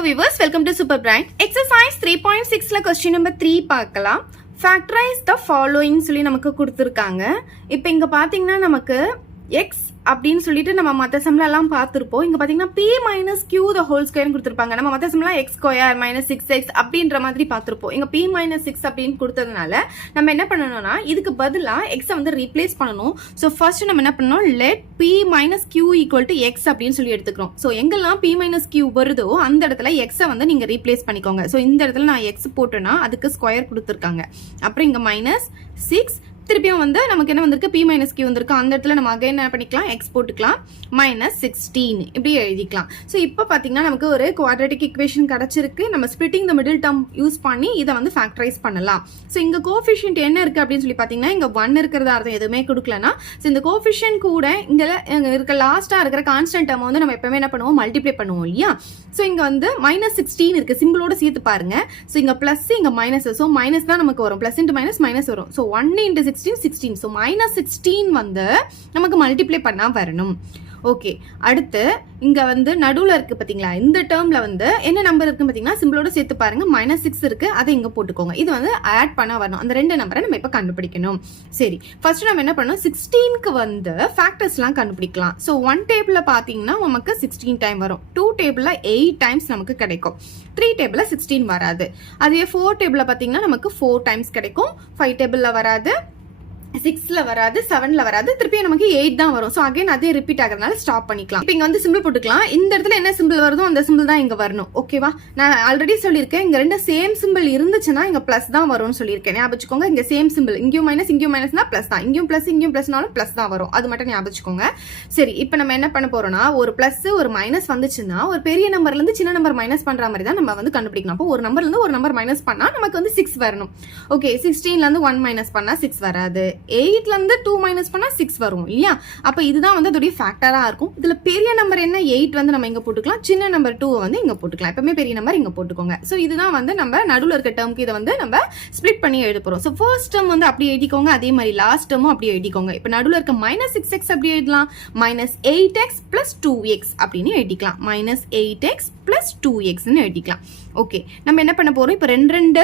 Hello viewers, welcome to Super Brain. Exercise 3.6 la question number 3 பார்க்கலாம். Factorize the following சொல்லி நமக்கு கொடுத்திருக்காங்க. இப்போ இங்க பாத்தீங்கன்னா நமக்கு x அப்படின்னு சொல்லிட்டு நம்ம மற்ற சம்ல எல்லாம் பார்த்துருப்போம். இங்க பாத்தீங்கன்னா p minus q the whole square கொடுத்திருப்பாங்க. நம்ம மற்ற சம்ல x square minus 6x அப்படின்ற மாதிரி பார்த்துருப்போம். இங்க p minus 6 அப்படின்னு கொடுத்ததுனால நம்ம என்ன பண்ணணும்னா இதுக்கு பதிலா x வந்து ரீப்ளேஸ் பண்ணணும். ஸோ ஃபர்ஸ்ட் நம்ம என்ன பண்ணணும், let p minus q equal to x அப்படின்னு சொல்லி எடுத்துக்கிறோம். ஸோ எங்கெல்லாம் p minus q வருதோ அந்த இடத்துல x வந்து நீங்க ரீப்ளேஸ் பண்ணிக்கோங்க. ஸோ இந்த இடத்துல நான் x போட்டேன்னா அதுக்கு ஸ்கொயர் கொடுத்துருக்காங்க. அப்புறம் இங்க minus 6 திருப்பியும் வந்து நமக்கு என்ன வந்திருக்கு, p minus q வந்திருக்கு. அந்த இடத்துல நம்ம அகைன் என்ன பண்ணிக்கலாம், x போட்டுக்கலாம், minus 16 இப்படி எழுதிக்கலாம். ஸோ இப்போ பார்த்தீங்கன்னா நமக்கு ஒரு குவாட்ரேட்டிக் ஈக்குவேஷன் கிடைச்சிருக்கு. நம்ம ஸ்பிளிட்டிங் த மிடில் டேர்ம் யூஸ் பண்ணி இதை வந்து ஃபேக்டரைஸ் பண்ணலாம். ஸோ இங்க கோஎஃபிஷியன்ட் என்ன இருக்கு அப்படின்னு சொல்லி பார்த்தீங்கன்னா இங்க 1 இருக்கிறதா அர்த்தம், எதுவுமே கொடுக்கலனா. ஸோ இந்த கோஎஃபிஷியன்ட் கூட இங்க இருக்க லாஸ்டா இருக்கிற கான்ஸ்டன்ட் டேர்ம் வந்து நம்ம எப்பவுமே என்ன பண்ணுவோம், மல்டிப்ளை பண்ணுவோம் இல்லையா. ஸோ இங்க வந்து minus 16 இருக்கு, சிம்பிளோட சேர்த்து பாருங்க. ஸோ இங்க பிளஸ் இங்க மைனஸ், ஸோ மைனஸ் தான் நமக்கு வரும், பிளஸ் இன்டு மைனஸ் மைனஸ் வரும். So 1 into 16. ஸோ மைனஸ் 16 வந்து நமக்கு மல்டிப்ளை பண்ணா வரணும். ஓகே, அடுத்து இங்க வந்து நடுவுல இருக்கு பாத்தீங்களா, இந்த டேர்ம்ல வந்து என்ன நம்பர் இருக்கு பாத்தீங்கன்னா சிம்பிளோட சேர்த்து பாருங்க, minus 6 இருக்கு, அதை இங்க போட்டுக்கோங்க. இது வந்து ஆட் பண்ணா வரணும். அந்த ரெண்டு நம்பரை நம்ம இப்ப கண்டுபிடிக்கணும். சரி, ஃபர்ஸ்ட் நம்ம என்ன பண்ணணும், 16க்கு வந்து ஃபேக்டர்ஸ் எல்லாம் கண்டுபிடிக்கலாம். ஸோ 1 டேபிள்ல பாத்தீங்கன்னா நமக்கு 16 டைம் வரும், 2 டேபிள்ல 8 டைம்ஸ் நமக்கு கிடைக்கும், 3 டேபிள்ல 16 வராது. அதே 4 டேபிள்ல பாத்தீங்கன்னா நமக்கு 4 டைம்ஸ் கிடைக்கும், 5 டேபிள்ல வராது, 6ல வராது, 7ல வராது, திருப்பி நமக்கு 8 தான் வரும். ஸோ அகைன் அதே ரிப்பீட் ஆகிறதுனால ஸ்டாப் பண்ணிக்கலாம். இப்போ இங்க வந்து சிம்பிள் போட்டுக்கலாம். இந்த இடத்துல என்ன சிம்பிள் வருதோ அந்த சிம்பிள் தான் இங்க வரணும். ஓகேவா, நான் ஆல்ரெடி சொல்லியிருக்கேன், இங்க ரெண்டு சேம் சிம்பிள் இருந்துச்சுன்னா இங்க பிளஸ் தான் வரும்னு சொல்லியிருக்கேன். ஞாபகம் வச்சுக்கோங்க, இங்க சேம் சிம்பிள், இங்கேயும் மைனஸ்னா பிளஸ் தான், இங்கேயும் பிளஸ்னாலும் பிளஸ் தான் வரும். அது மட்டும் ஞாபகம் வச்சுக்கோங்க. சரி, இப்போ நம்ம என்ன பண்ண போறோம்னா ஒரு பிளஸ் ஒரு மைனஸ் வந்துச்சுன்னா ஒரு பெரிய நம்பர்ல இருந்து சின்ன நம்பர் மைனஸ் பண்ற மாதிரி தான் நம்ம வந்து கண்டுபிடிக்கணும். அப்போ ஒரு நம்பர்ல இருந்து ஒரு நம்பர் மைனஸ் பண்ணா நமக்கு வந்து 6 வரணும். ஓகே, 16ல இருந்து 1 மைனஸ் பண்ணா 6 வராது, 8ல இருந்து 2 மைனஸ் பண்ணா 6 வரும் இல்லையா. அப்ப இதுதான் வந்து அதோட ஃபேக்டரா இருக்கும். இதுல பெரிய நம்பர் என்ன 8 வந்து நம்ம இங்க போட்டுக்கலாம், சின்ன நம்பர் 2 வந்து இங்க போட்டுக்கலாம். எப்பவுமே பெரிய நம்பர் இங்க போட்டுக்கோங்க. சோ இதுதான் வந்து நம்ம நடுவுல இருக்க டேர்ம்க்கு இதை வந்து நம்ம ஸ்ப்ளிட் பண்ணி எழுத போறோம். சோ ஃபர்ஸ்ட் டேர்ம் வந்து அப்படி எழுதிக்கோங்க, அதே மாதிரி லாஸ்ட் டேர்மும் அப்படி எழுதிக்கோங்க. இப்ப நடுவுல இருக்க minus 6x அப்படி எழுதலாம், minus 8x plus 2x அப்படின்னு எழுதிக்கலாம், minus 8x plus 2x ன்னு எழுதிக்கலாம். ஓகே, நம்ம என்ன பண்ண போறோம், இப்ப ரெண்டு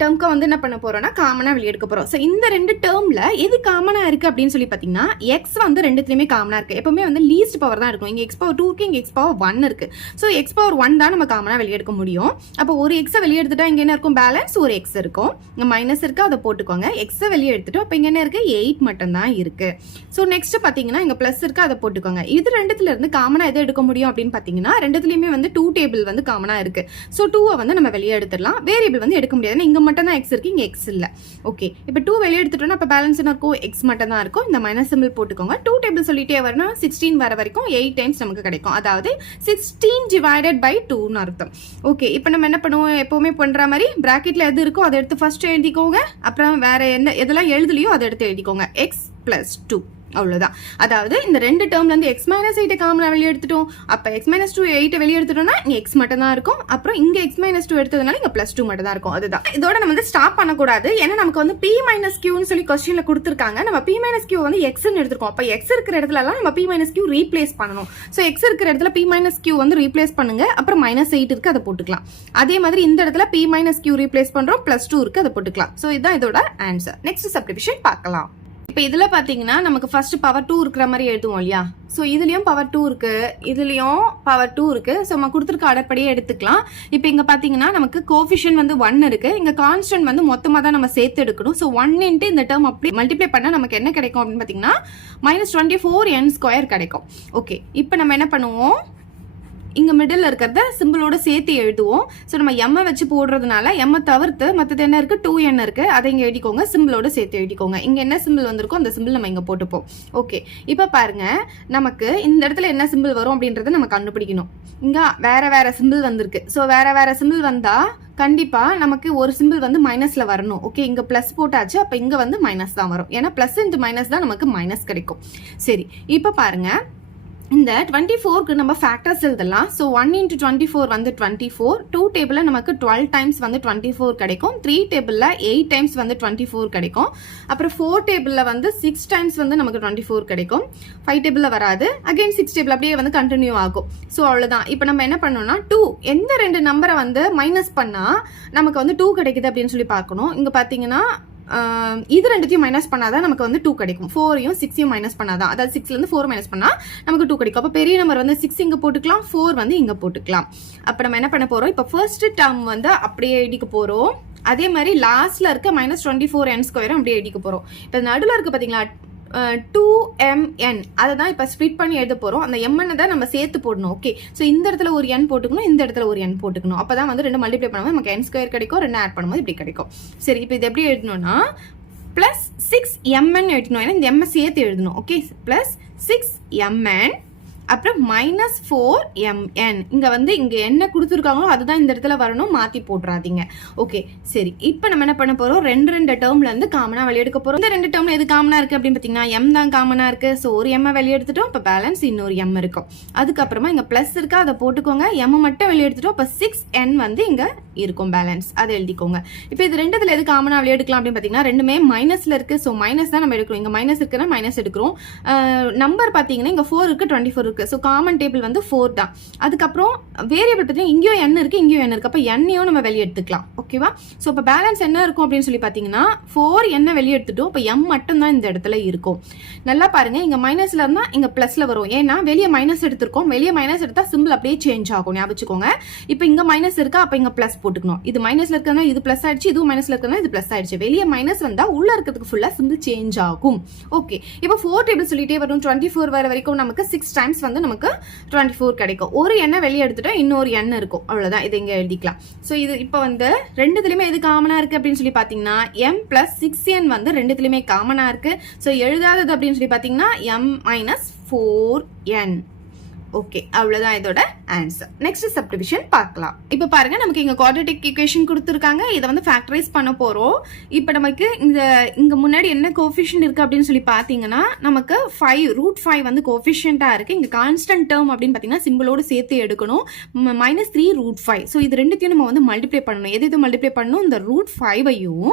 டேர்ம்க்கு வந்து என்ன பண்ண போறோம்னா காமனா வெளியே எடுக்க போறோம். சோ இந்த ரெண்டு டேர்ம்ல எது காமனா இருக்கு அப்படின்னு சொல்லி பாத்தீங்கன்னா x வந்து ரெண்டுத்துலயுமே காமனா இருக்கு. எப்பவுமே வந்து லீஸ்ட் பவர் தான் இருக்கும். இங்க x பவர் 2 இருக்கு, இங்க x பவர் 1 இருக்கு. சோ x பவர் 1 தான் நம்ம காமனா வெளியே எடுக்க முடியும். அப்ப ஒரு x வெளியே எடுத்துட்டா இங்க என்ன இருக்கும், பேலன்ஸ் ஒரு x இருக்கும். இங்க மைனஸ் இருக்கு, அதை போட்டுக்கோங்க. x வெளியே எடுத்துட்டோம், அப்ப இங்க என்ன இருக்கு, 8 மட்டும் தான் இருக்கு. சோ நெக்ஸ்ட் பாத்தீங்கன்னா இங்க பிளஸ் இருக்கு, அதை போட்டுக்கோங்க. இது ரெண்டுத்துல இருந்து காமனா எதை எடுக்க முடியும் அப்படின்னு பாத்தீங்கன்னா ரெண்டுத்துலயுமே வந்து 2 டேபிள் வந்து காமனா இருக்கு. சோ 2 வந்து நம்ம வெளியே எடுத்துடலாம். வேரியபிள் வந்து எடுக்க முடியாது, இங்க மட்டும் தான் x இருக்கு, இங்க x இல்ல. ஓகே, இப்போ 2 வெளியே எடுத்துட்டோம்னா அப்ப பேலன்ஸ் என்ன இருக்கும், x மட்டும் தான் இருக்கும். இந்த மைனஸ் சிம்பிள் போட்டுக்கோங்க. 2 டேபிள் சொல்லிட்டே வரணும், 16 வர வரைக்கும் 8 டைம்ஸ் நமக்கு கிடைக்கும். அதாவது 16 டிவைடட் பை 2 ன்னு அர்த்தம். ஓகே, இப்போ நம்ம என்ன பண்ணுவோம், எப்பவுமே பண்ற மாதிரி பிராக்கெட்ல எது இருக்கோ அதை எடுத்து ஃபர்ஸ்ட் எழுதிக்கோங்க. அப்புறம் வேற என்ன எதெல்லாம் எழுதலையோ அதை எடுத்து எழுதிக்கோங்க, x plus 2. அவ்வளவுதான். அதாவது இந்த ரெண்டு டேர்ம்ல இருந்து x minus 8 காமனா வெளியே எடுத்துட்டோம். அப்ப x minus 2 8 வெளியே எடுத்துட்டோம்னா இங்க x மட்டும் தான் இருக்கும். அப்புறம் இங்க x minus 2 எடுத்ததுனால இங்க plus 2 மட்டும் தான் இருக்கும். அதுதான். இதோட நம்ம வந்து ஸ்டாப் பண்ண கூடாது. ஏன்னா நமக்கு வந்து p minus q ன்னு சொல்லி क्वेश्चनல கொடுத்திருக்காங்க. நம்ம p minus q வந்து x ன்னு எடுத்துறோம். அப்ப x இருக்கிற இடத்துல எல்லாம் நம்ம p minus q ரீப்ளேஸ் பண்ணனும். சோ x இருக்கிற இடத்துல p minus q வந்து ரீப்ளேஸ் பண்ணுங்க. அப்புறம் -8 இருக்கு, அதை போட்டுக்கலாம். அதே மாதிரி இந்த இடத்துல p minus q ரீப்ளேஸ் பண்றோம், +2 இருக்கு, அதை போட்டுக்கலாம். சோ இதுதான் இதோட ஆன்சர். நெக்ஸ்ட் சப்டிவிஷன் பார்க்கலாம். இப்போ இதுல பாத்தீங்கன்னா நமக்கு ஃபர்ஸ்ட் பவர் 2 இருக்கிற மாதிரி எழுதுவோம் இல்லையா. ஸோ இதுலயும் பவர் 2 இருக்கு, இதுலயும் பவர் 2 இருக்கு. ஸோ நம்ம கொடுத்துருக்க ஆர்டர் படியே எடுத்துக்கலாம். இப்போ இங்க பாத்தீங்கன்னா நமக்கு கோஎஃபிஷியன்ட் வந்து 1 இருக்கு, இங்க கான்ஸ்டன்ட் வந்து மொத்தமா தான் நம்ம சேர்த்து எடுக்கணும். ஸோ 1 இன்ட்டு இந்த டேர்ம் அப்படி மல்டிப்ளை பண்ணா நமக்கு என்ன கிடைக்கும் அப்படின்னு பாத்தீங்கன்னா -24n² கிடைக்கும். ஓகே, இப்போ நம்ம என்ன பண்ணுவோம், இங்க மிடில் இருக்கிறத சிம்பிளோட சேர்த்து எழுதுவோம். ஸோ நம்ம m வச்சு போடுறதுனால m தவிர்த்து மற்றது என்ன இருக்கு, 2n இருக்கு, அதை இங்க எழுதிக்கோங்க, சிம்பிளோட சேர்த்து எழுதிக்கோங்க. இங்க என்ன சிம்பிள் வந்திருக்கோ அந்த சிம்பிள் நம்ம இங்க போட்டுப்போம். ஓகே, இப்ப பாருங்க நமக்கு இந்த இடத்துல என்ன சிம்பிள் வரும் அப்படின்றத நம்ம கண்டுபிடிக்கணும். இங்க வேற வேற சிம்பிள் வந்திருக்கு. ஸோ வேற வேற சிம்பிள் வந்தா கண்டிப்பா நமக்கு ஒரு சிம்பிள் வந்து மைனஸ்ல வரணும். ஓகே, இங்க பிளஸ் போட்டாச்சு, அப்ப இங்க வந்து மைனஸ் தான் வரும். ஏன்னா பிளஸ் இன்டு மைனஸ் தான் நமக்கு மைனஸ் கிடைக்கும். சரி, இப்ப பாருங்க இந்த 24க்கு நம்ம ஃபேக்டர்ஸ் எழுதலாம். ஸோ 1 into 24 வந்து 24, 2 டேபிளில் நமக்கு 12 டைம்ஸ் வந்து 24 கிடைக்கும், 3 டேபிளில் 8 டைம்ஸ் வந்து 24 கிடைக்கும், அப்புறம் 4 டேபிளில் வந்து 6 டைம்ஸ் வந்து நமக்கு 24 கிடைக்கும், 5 டேபிளில் வராது, அகைன் 6 டேபிள் அப்படியே வந்து கண்டினியூ ஆகும். ஸோ அவ்வளோதான். இப்போ நம்ம என்ன பண்ணோம்னா 2 எந்த 2 நம்பரை வந்து மைனஸ் பண்ணால் நமக்கு வந்து 2 கிடைக்குது அப்படின்னு சொல்லி பார்க்கணும். இங்கே பார்த்தீங்கன்னா இது ரெண்டுத்தையும் மைனஸ் பண்ணாதான் நமக்கு வந்து 2 கிடைக்கும். 4யும் 6யும் மைனஸ் பண்ணாதான், அதாவது 6லேருந்து 4 மைனஸ் பண்ணால் நமக்கு 2 கிடைக்கும். அப்போ பெரிய நம்பர் வந்து 6 இங்கே போட்டுக்கலாம், 4 வந்து இங்கே போட்டுக்கலாம். அப்போ நம்ம என்ன பண்ண போகிறோம், இப்போ ஃபர்ஸ்ட் டேர்ம் வந்து அப்படியே எழுதிக்க போகிறோம். அதே மாதிரி லாஸ்ட்ல இருக்க -24n² அப்படியே எழுதிக்க போகிறோம். இப்போ நடுவில் இருக்க பார்த்தீங்களா 2mn, அதை தான் இப்போ ஸ்ப்ளிட் பண்ணி எழுத போகிறோம். அந்த mn தான் நம்ம சேர்த்து போடணும். ஓகே, ஸோ இந்த இடத்துல ஒரு n போட்டுக்கணும், இந்த இடத்துல ஒரு n போட்டுக்கணும். அப்போ தான் வந்து 2 மல்டிப்ளை பண்ணும்போது நமக்கு n² கிடைக்கும், 2 ஆட் பண்ணும்போது இப்படி கிடைக்கும். சரி, இப்போ இது எப்படி எழுதணும்னா +6mn எழுதணும். ஏன்னா இந்த m சேர்த்து எழுதணும். ஓகே, +6mn அப்புறம் -4mn. இங்கே வந்து இங்கே என்ன கொடுத்துருக்காங்களோ அதுதான் இந்த இடத்துல வரணும், மாற்றி போட்டுறாதீங்க. ஓகே, சரி. இப்போ நம்ம என்ன பண்ண போகிறோம், 2 டேர்ம்லேருந்து காமனாக வெளியெடுக்க போகிறோம். இந்த 2 டேர்மில் எது காமனாக இருக்குது அப்படின்னு பார்த்தீங்கன்னா m தான் காமனாக இருக்குது. ஸோ ஒரு m வெளியெடுத்துட்டோம், இப்போ பேலன்ஸ் இன்னொரு m இருக்கும். அதுக்கப்புறமா இங்கே ப்ளஸ் இருக்கா, அதை போட்டுக்கோங்க. m மட்டும் வெளியெடுத்துட்டோம், இப்போ 6n வந்து இங்கே இருக்கும் பேலன்ஸ், அதை எழுதிக்கோங்க. இப்போ இது ரெண்டுத்துல எது காமனாக வெளியெடுக்கலாம் அப்படின்னு பார்த்தீங்கன்னா ரெண்டுமே மைனஸில் இருக்குது. ஸோ மைனஸ் தான் நம்ம எடுக்கிறோம். இங்கே மைனஸ் இருக்குன்னா மைனஸ் எடுக்கிறோம். நம்பர் பார்த்தீங்கன்னா இங்கே 4 இருக்குது, 24 இருக்குது. ஸோ காமன் டேபிள் வந்து 4 தான். அதுக்கப்புறம் வேரியபிள் பார்த்தீங்கன்னா இங்கேயும் n இருக்குது, இங்கேயும் n இருக்குது. அப்போ n-யும் நம்ம வெளியே எடுத்துக்கலாம். ஓகேவா? ஸோ இப்போ பேலன்ஸ் என்ன இருக்கும் அப்படின்னு சொல்லி பார்த்தீங்கன்னா 4 n வெளியே எடுத்துட்டோம். இப்போ m மட்டும் தான் இந்த இடத்துல இருக்கும். நல்லா பாருங்க, இங்கே மைனஸ்ல இருந்தால் இங்கே ப்ளஸ்ல வரும். ஏன்னா வெளியே மைனஸ் எடுத்திருக்கோம். வெளியே மைனஸ் எடுத்தால் சிம்பிள் அப்படியே சேஞ்ச் ஆகும். ஞாபகம் வச்சுக்கோங்க. இப்போ இங்கே மைனஸ் இருக்கா, அப்போ இங்கே ப்ளஸ் போட்டுக்கணும். இது மைனஸ்ல இருக்கிறதா இது ப்ளஸ் ஆயிடுச்சு, இதுவும் மைனஸ்ல இருக்கிறதா இது ப்ளஸ் ஆயிடுச்சு. வெளியே மைனஸ் வந்தால் உள்ள இருக்கிறதுக்கு ஃபுல்லாக சிம்பிள் சேஞ்ச் ஆகும். ஓகே, இப்போ 4 டேபிள் சொல்லிட்டே வரும். 24 வர வரைக்கும் நமக்கு 6 டைம்ஸ் வந்து நமக்கு 24 கிடைக்கும். ஒரு எண்ணை வெளியே எடுத்துட்டா இன்னொரு எண்ணெய் இருக்கும். அவ்வளவுதான். இதை இங்க எழுதிக்கலாம். ஸோ இது இப்போ வந்து ரெண்டுத்துலயுமே எது காமனா இருக்கு அப்படின்னு சொல்லி பாத்தீங்கன்னா m + 6n வந்து ரெண்டுத்துலயுமே காமனா இருக்கு. ஸோ எழுதாதது அப்படின்னு சொல்லி பாத்தீங்கன்னா m - 4n. ஓகே, அவ்வளவுதான் இதோட ஆன்சர். நெக்ஸ்ட் சப்டிவிஷன் பார்க்கலாம். இப்போ பாருங்க, நமக்கு இங்க குவாட்ரேட்டிக் ஈக்குவேஷன் கொடுத்துருக்காங்க. இதை வந்து ஃபேக்டரைஸ் பண்ண போறோம். இப்போ நமக்கு இங்க முன்னாடி என்ன கோஎஃபிஷியன்ட் இருக்கு அப்படின்னு சொல்லி பாத்தீங்கன்னா நமக்கு √5 வந்து கோஎஃபிஷியன்ட்டா இருக்கு. இங்க கான்ஸ்டன்ட் டேர்ம் அப்படின்னு பாத்தீங்கன்னா சிம்பிளோடு சேர்த்து எடுக்கணும். -3√5. ஸோ இது ரெண்டுத்தையும் நம்ம வந்து மல்டிப்ளை பண்ணணும். எது மல்டிப்ளை பண்ணணும், இந்த √5ஐயும்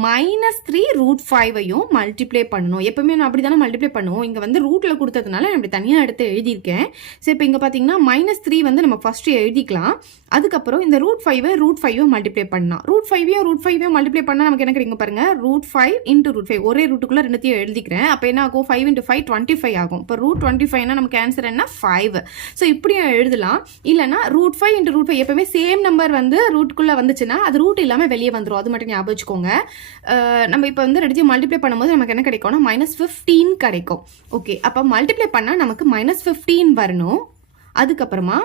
-3√5ஐயும் மல்டிப்ளை பண்ணணும். எப்பவுமே நான் அப்படி தானே மல்டிப்ளை பண்ணுவோம். இங்க வந்து ரூட்ல கொடுத்ததுனால நான் இப்படி தனியா எடுத்து எழுதியிருக்கேன். சரி, இப்போ இங்கே பார்த்தீங்கன்னா -3 வந்து நம்ம ஃபர்ஸ்ட் எழுதிக்கலாம். அதுக்கப்புறம் இந்த √5 மல்டிப்ளை பண்ணலாம். √5 மல்டிப்ளை பண்ணால் நமக்கு என்ன கிடைக்கும் பாருங்க, √5 × √5. ஒரே ரூட்டுக்குள்ள ரெண்டுத்தையும் எழுதிக்கிறேன். அப்போ என்ன ஆகும், 5 × 5 25 ஆகும். இப்போ √25னா நமக்கு ஆன்சர் என்ன, 5. ஸோ இப்படியும் எழுதலாம். இல்லைனா √5 × √5 எப்பவுமே சேம் நம்பர் வந்து ரூட்டுக்குள்ள வந்துச்சுன்னா அது ரூட் இல்லாமல் வெளியே வந்துடும். அது மட்டும் ஞாபகம் வச்சுக்கோங்க. நம்ம இப்போ வந்து ரெண்டுத்தையும் மல்டிப்ளை பண்ணும்போது நமக்கு என்ன கிடைக்கும்னா -15 கிடைக்கும். ஓகே, அப்போ மல்டிப்ளை பண்ணால் நமக்கு -15 வரணும். அதுக்கப்புறமா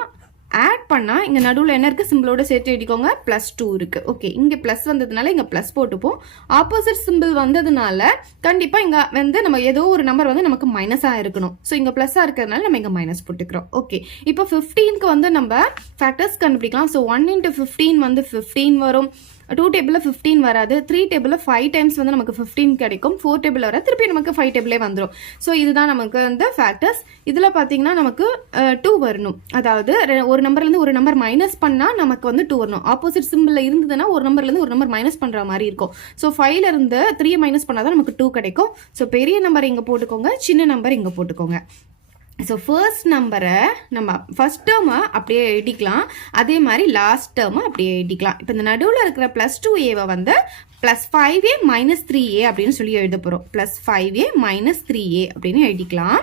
ஆட் பண்ணா இங்க நடுவில் என்ன இருக்கு, சிம்பிளோட சேர்த்து எழுதிக்கோங்க, +2 இருக்கு. ஓகே, இங்க பிளஸ் வந்ததுனால இங்க பிளஸ் போட்டுப்போம். ஆப்போசிட் சிம்பிள் வந்ததுனால கண்டிப்பா இங்க வந்து நம்ம ஏதோ ஒரு நம்பர் வந்து நமக்கு மைனஸா இருக்கணும். ஸோ இங்க பிளஸ்ஸா இருக்கிறதுனால நம்ம இங்க மைனஸ் போட்டுக்கிறோம். ஓகே, இப்போ 15க்கு வந்து நம்ம ஃபேக்டர்ஸ் கண்டுபிடிக்கலாம். ஸோ 1 × 15 வந்து 15 வரும். 2 டேபிளில் 15 வராது. 3 டேபிளில் 5 டைம்ஸ் வந்து நமக்கு 15 கிடைக்கும். 4 டேபிளில் வர திருப்பி நமக்கு 5 டேபிளே வந்துடும். ஸோ இதுதான் நமக்கு வந்து ஃபேக்டர்ஸ். இதில் பார்த்தீங்கன்னா நமக்கு 2 வரணும். அதாவது ஒரு நம்பர்லேருந்து ஒரு நம்பர் மைனஸ் பண்ணால் நமக்கு வந்து 2 வரணும். ஆப்போசிட் சிம்பிளில் இருந்ததுன்னா ஒரு நம்பர்லேருந்து ஒரு நம்பர் மைனஸ் பண்ணுற மாதிரி இருக்கும். ஸோ 5லேருந்து 3 மைனஸ் பண்ணால் தான் நமக்கு 2 கிடைக்கும். ஸோ பெரிய நம்பர் இங்கே போட்டுக்கோங்க, சின்ன நம்பர் இங்கே போட்டுக்கோங்க. ஸோ ஃபர்ஸ்ட் நம்பரை நம்ம ஃபர்ஸ்ட் டேர்மை அப்படியே எழுதிக்கலாம். அதே மாதிரி லாஸ்ட் டேர்மை அப்படியே எழுதிக்கலாம். இப்போ இந்த நடுவில் இருக்கிற +2a வந்து +5a - 3a அப்படின்னு சொல்லி எழுத போகிறோம். +5a - 3a அப்படின்னு எழுதிக்கலாம்.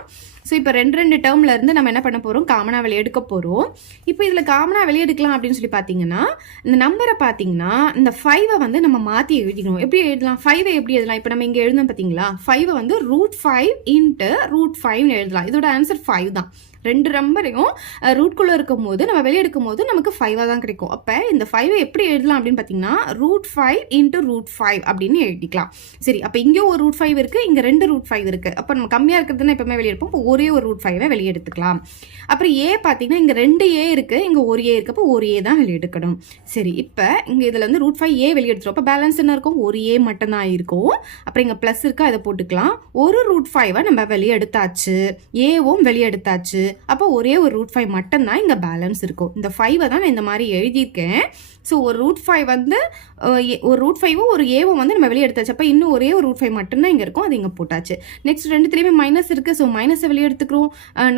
ஸோ இப்போ ரெண்டு டேர்ம்ல இருந்து நம்ம என்ன பண்ண போகிறோம், காமனாக வெளியே எடுக்க போகிறோம். இப்போ இதில் காமனாக வெளியே எடுக்கலாம் அப்படின்னு சொல்லி பார்த்தீங்கன்னா இந்த நம்பரை பார்த்தீங்கன்னா இந்த 5 வந்து நம்ம மாற்றி எழுதிக்கணும். எப்படி எழுதலாம், 5 எப்படி எழுதலாம், இப்போ நம்ம இங்கே எழுதணும் பார்த்தீங்களா, 5 வந்து √5 × √5 எழுதலாம். இதோட ஆன்சர் 5 தான். ரெண்டு நம்பரையும் ரூட்குள்ளே இருக்கும் போது நம்ம வெளியே எடுக்கும் போது நமக்கு 5 தான் கிடைக்கும். அப்போ இந்த 5 எப்படி எழுதலாம் அப்படின்னு பார்த்தீங்கன்னா √5 × √5 அப்படின்னு எழுதிக்கலாம். சரி, அப்போ இங்கே ஒரு √5 இருக்குது, இங்கே 2 √5 இருக்குது. அப்போ நம்ம கம்மியாக இருக்கிறதுனா எப்பவுமே வெளியே எடுப்போம். இப்போ ஒரே ஒரு √5 வெளியே எடுத்துக்கலாம். அப்புறம் ஏ பார்த்தீங்கன்னா இங்கே 2a இருக்குது, இங்கே ஒரு a இருக்குது. அப்போ ஒரு a தான் வெளியே எடுக்கணும். சரி, இப்போ இங்கே இதில் வந்து √5a வெளியே எடுத்துரும். அப்போ பேலன்ஸ் என்ன இருக்கும், ஒரு a மட்டும்தான் இருக்கும். அப்புறம் இங்கே ப்ளஸ் இருக்கா, அதை போட்டுக்கலாம். ஒரு √5 நம்ம வெளியே எடுத்தாச்சு, ஏவும் வெளியே எடுத்தாச்சு. அப்போ ஒரே ஒரு ரூட் 5 மட்டும்தான் இங்கே பேலன்ஸ் இருக்கும். இந்த 5 தான் நான் இந்த மாதிரி எழுதியிருக்கேன். ஸோ ஒரு ரூட் 5 வந்து ஒரு ரூட் 5வும் ஒரு ஏவும் வந்து நம்ம வெளியே எடுத்தாச்சு. அப்போ இன்னும் ஒரே ஒரு ரூட் 5 மட்டும்தான் இங்கே இருக்கும், அது இங்கே போட்டாச்சு. நெக்ஸ்ட் ரெண்டுத்துலேயுமே மைனஸ் இருக்குது, ஸோ மைனஸை வெளியே எடுத்துக்கிறோம்.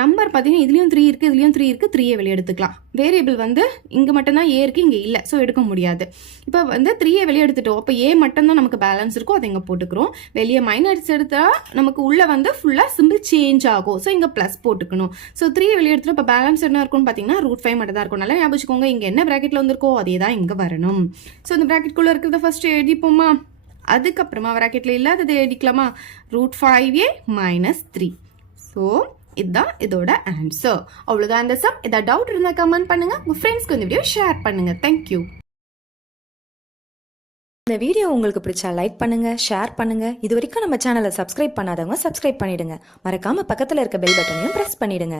நம்பர் பார்த்தீங்கன்னா இதுலேயும் 3 இருக்குது, இதுலேயும் 3 இருக்குது, 3யை வெளியே எடுத்துக்கலாம். வேரியபிள் வந்து இங்கே மட்டும்தான் ஏ இருக்குது, இங்கே இல்லை, ஸோ எடுக்க முடியாது. இப்போ வந்து 3யை வெளியே எடுத்துட்டோம், அப்போ ஏ மட்டும்தான் நமக்கு பேலன்ஸ் இருக்கும், அதை இங்கே போட்டுக்கிறோம். வெளியே மைனஸ் எடுத்தால் நமக்கு உள்ளே வந்து ஃபுல்லாக சிம்பிள் சேஞ்ச் ஆகும், ஸோ இங்கே ப்ளஸ் போட்டுக்கணும். ஸோ 3யை வெளியே எடுத்துட்டு இப்போ பேலன்ஸ் என்ன இருக்கும்னு பார்த்தீங்கன்னா ரூட் 5 மட்டும் தான் இருக்கும். நல்லா ஞாபகம் வச்சுக்கோங்க, இங்கே என்ன ப்ராக்கெட்டில் வந்திருக்கோ அதே தான் இங்கே வரணும். ஸோ இந்த ப்ராக்கெட்குள்ளே இருக்கிறத ஃபர்ஸ்ட் எழுதிப்போமா, அதுக்கப்புறமா ப்ராக்கெட்டில் இல்லாததை எழுதிக்கலாமா. Root 5a minus 3. ஸோ இதுதான் இதோட ஆன்சர். அவ்வளோதான் இந்த சம். ஏதாவது டவுட் இருந்தால் கமெண்ட் பண்ணுங்க, உங்கள் ஃப்ரெண்ட்ஸ்க்கு இந்த வீடியோ ஷேர் பண்ணுங்க. தேங்க்யூ. இந்த வீடியோ உங்களுக்கு பிடிச்சா லைக் பண்ணுங்க, ஷேர் பண்ணுங்க. இது வரைக்கும் நம்ம சேனலை சப்ஸ்கிரைப் பண்ணாதவங்க சப்ஸ்கிரைப் பண்ணிடுங்க. மறக்காம பக்கத்தில் இருக்க பெல் பட்டனையும் பிரஸ் பண்ணிடுங்க.